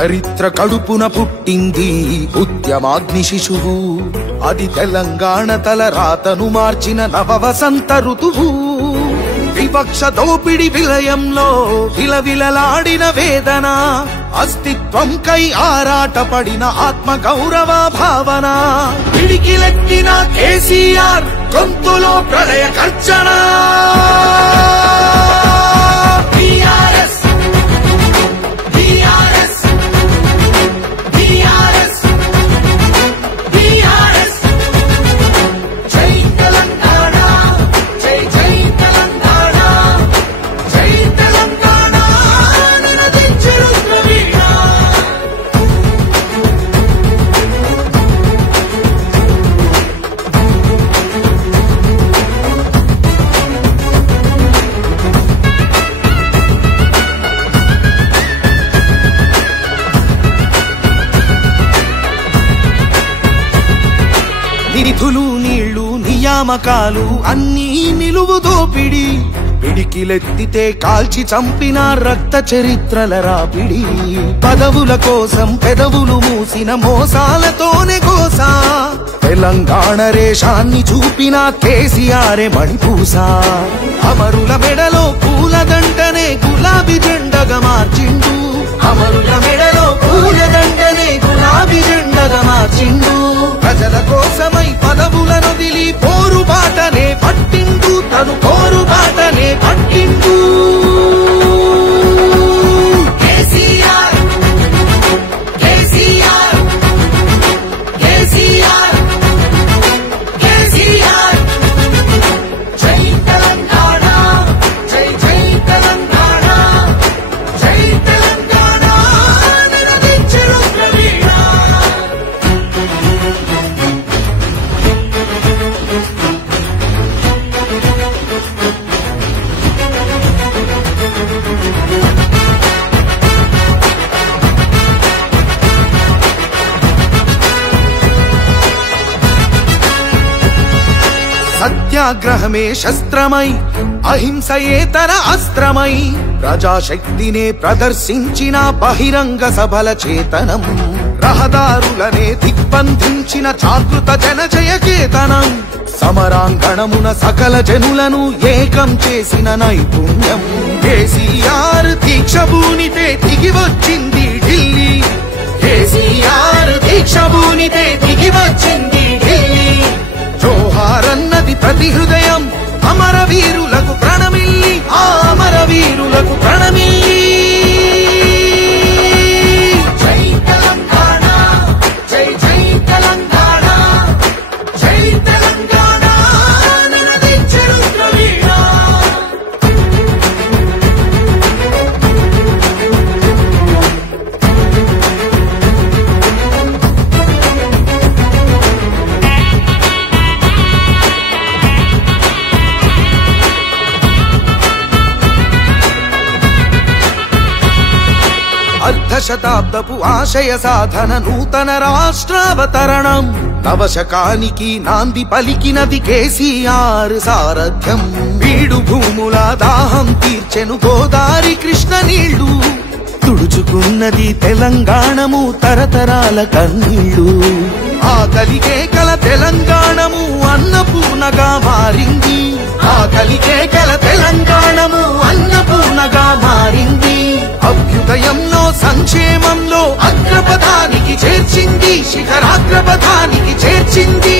చరిత్ర కడుపున పుట్టింది ఉద్యమాగ్ని శిశువు. అది తెలంగాణ తల రాతను మార్చిన నవ వసంత ఋతువు. వివక్ష దోపిడి విలయంలో విలవిలలాడిన వేదన, అస్తిత్వంకై ఆరాటపడిన ఆత్మ గౌరవ భావన. పిడికిలెత్తిన కేసీఆర్ గొంతులో ప్రళయ గర్జన. నిధులు నీళ్లు నియామకాలు అన్నీ నిలువు దోపిడి. పిడికిలెత్తితే కాల్చి చంపిన రక్త చరిత్రల రాపిడి. పదవుల కోసం పెదవులు మూసిన మోసాలతోనే గోస. తెలంగాణ రేషాన్ని చూపిన కేసీఆర్ మణిపూస. అమరుల మెడలో పూలదండనే గులాబీ జెండగా మార్చిండు. అమరుల మెడలో పూలదండనే గులాబీ జెండగా మార్చిండు. ప్రజల కోసమై పదవులను దిలి పోరుబాటనే పట్టిండు. తను పోరుబాటనే పట్టిండు. కేసీఆర్ కేసీఆర్ కేసీఆర్ కేసీఆర్. జై తెలంగాణ జై జై తెలంగాణ జై తెలంగాణ నినదించెను ప్రవీణ. సత్యాగ్రహమే శస్త్రమై అహింసయేతర అస్త్రమై ప్రజాశక్తినే ప్రదర్శించిన బహిరంగ సభల చేతనం. రహదారులనే దిగ్బంధించిన జాగృత జనజయ కేతనం. సమరాంగణమున సకల జనులను ఏకం చేసిన నైపుణ్యం. కేసీఆర్ దీక్ష భూనితే దిగి వచ్చింది ఢిల్లీ. కేసీఆర్ దీక్ష భూనితే దిగి వచ్చింది ఢిల్లీ. జోహారన్నది ప్రతి హృదయం అమరవీరులకు ప్రణమిల్లి. ఆ అమరవీరులకు ప్రణమిల్లి. జై తెలంగాణ జై జై తెలంగాణ జై తెలంగాణ నినదించెను ప్రవీణ. అర్ధశతాబ్దపు ఆశయ సాధన నూతన రాష్ట్రావతరణం. నవశకానికి నాంది పలికినది కేసీఆర్ సారథ్యం. బీడు భూముల దాహం తీర్చెను గోదారి కృష్ణ నీళ్లు. తుడుచుకున్నది తెలంగాణము తరతరాల కన్నీళ్లు. ఆకలికే కల తెలంగాణము అన్నపూర్ణగా మారింది. ఆకలికే కల తెలంగాణము అన్నపూర్ణగా మారింది. అభ్యుదయంలో సంక్షేమంలో అగ్రపథానికి చేర్చింది. శిఖరాగ్రపథానికి చేర్చింది.